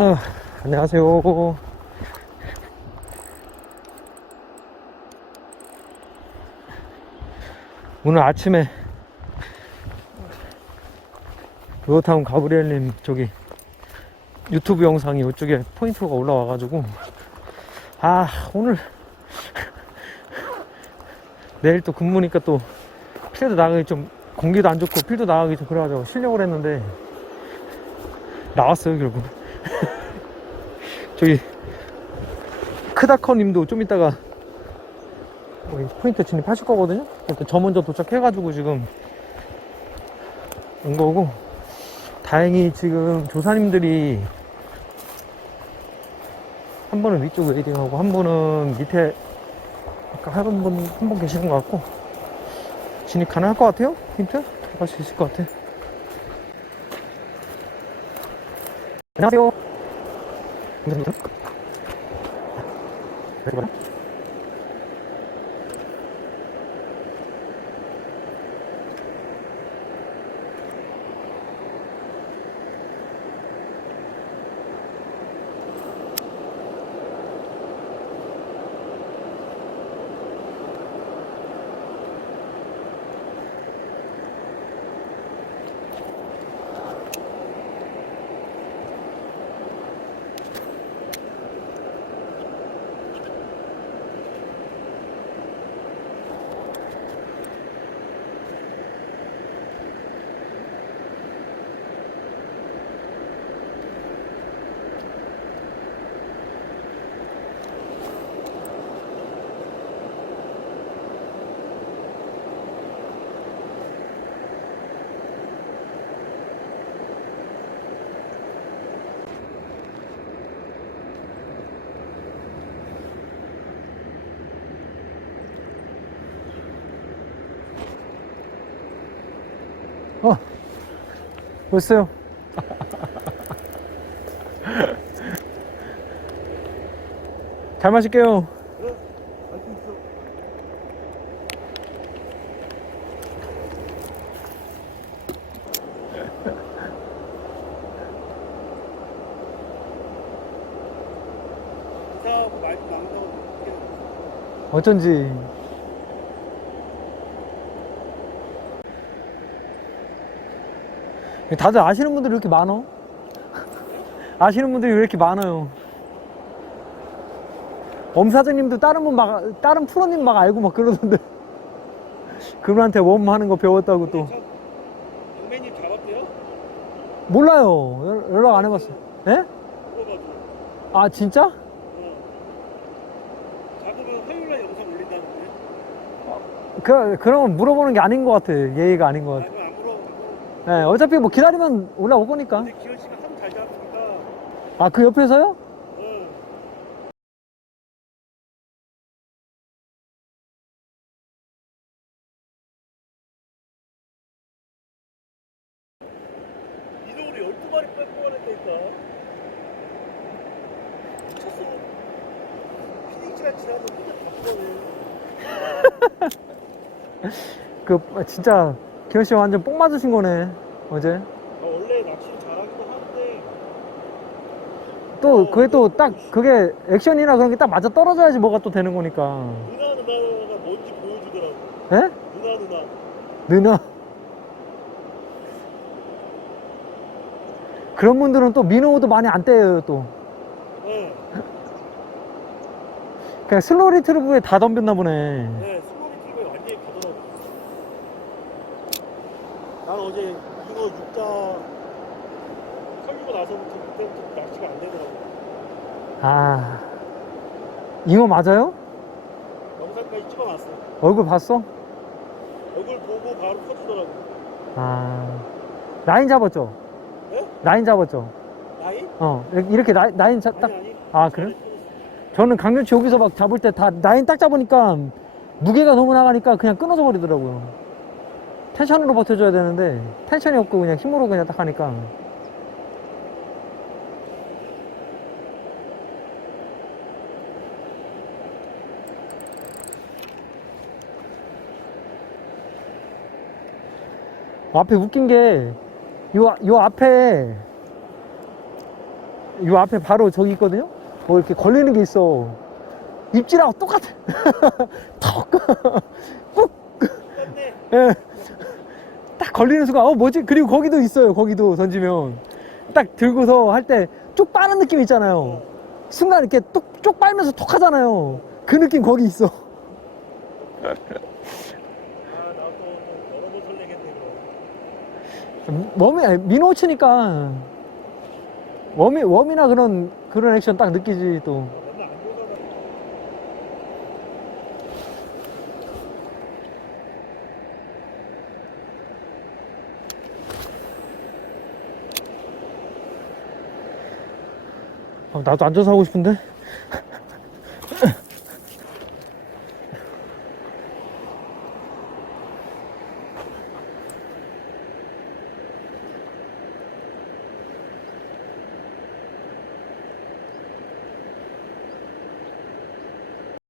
아, 안녕하세요. 오늘 아침에 로타운 가브리엘님 저기 유튜브 영상이 이쪽에 포인트가 올라와가지고 아 오늘 내일 또 근무니까 또 필드 나가기 좀 공기도 안 좋고 필드 나가기 좀 그래가지고 쉬려고 했는데 나왔어요 결국 저기 크다커 님도 좀 이따가 포인트 진입하실 거거든요. 저 먼저 도착해가지고 지금 온 거고 다행히 지금 조사님들이 한 분은 위쪽 웨이딩하고 한 분은 밑에 아까 하던 분한 분 계시는 것 같고 진입 가능할 것 같아요. 포인트 들어갈 수 있을 것 같아. 안녕하세요. 네, 뭐라? 어, 벌써요. 잘 마실게요. 나온다고 어쩐지. 다들 아시는 분들이 이렇게 많어? 아시는 분들이 왜 이렇게 많아요? 엄 사장님도 다른 분 막, 다른 프로님 막 알고 막 그러던데. 그분한테 웜 하는 거 배웠다고 또. 영매님 잡았대요? 몰라요. 연- 연락 안 해봤어요. 예? 물어봐도 아, 진짜? 어. 잡으면 화요일날 영상 올린다는데 그, 그러면 물어보는 게 아닌 것 같아. 예의가 아닌 것 같아. 예, 어차피 뭐 기다리면 올라올 거니까. 근데 기현 씨가 하도 잘 잡으니까 아, 그 옆에서요? 어. 이동으로 12마리 뺄 뻔했다니까 미쳤어 피닉스가 지나서 혼자 다 뽑아내 그, 아, 진짜, 기현 씨 완전 뽕 맞으신 거네. 어제. 아, 원래 낚시를 잘하기도 하는데 또, 그게 또 딱, 그게 액션이나 그런 게 딱 맞아 떨어져야지 뭐가 또 되는 거니까. 누나 누나가 뭔지 보여주더라고 예? 누나 누나 느나. 그런 분들은 또 민호도 많이 안 떼요, 또. 네, 그냥 슬로우 리트리브에 다 덤볐나 보네. 네 슬로리 팀에 완전히 가더라고 난 어제 이거 육자 설리고 나서부터 그때부터 낚시가 안 되더라고 아. 이거 맞아요? 영상까지 찍어놨어 얼굴 봤어? 얼굴 보고 바로 터지더라고 아. 라인 잡았죠? 네? 라인 잡았죠? 나이? 어. 이렇게 라, 라인 잡, 딱. 아니 아니 아, 그래? 저는 강렬치 여기서 막 잡을 때 다 라인 딱 잡으니까 무게가 너무 나가니까 그냥 끊어져 버리더라고요. 텐션으로 버텨줘야 되는데 텐션이 없고 그냥 힘으로 그냥 딱 하니까. 앞에 웃긴 게, 요, 요 앞에, 요 앞에 바로 저기 있거든요? 뭐 이렇게 걸리는 게 있어. 입질하고 똑같아. 턱. 꾹. 예. 딱 걸리는 순간, 어, 뭐지? 그리고 거기도 있어요. 거기도 던지면. 딱 들고서 할 때 쭉 빠는 느낌 있잖아요. 어. 순간 이렇게 뚝, 쭉 빨면서 톡 하잖아요. 그 느낌 거기 있어. 웜이, 민호 치니까 웜이, 웜이나 그런, 그런 액션 딱 느끼지 또. 맨날 안 보잖아. 아, 나도 앉아서 하고 싶은데?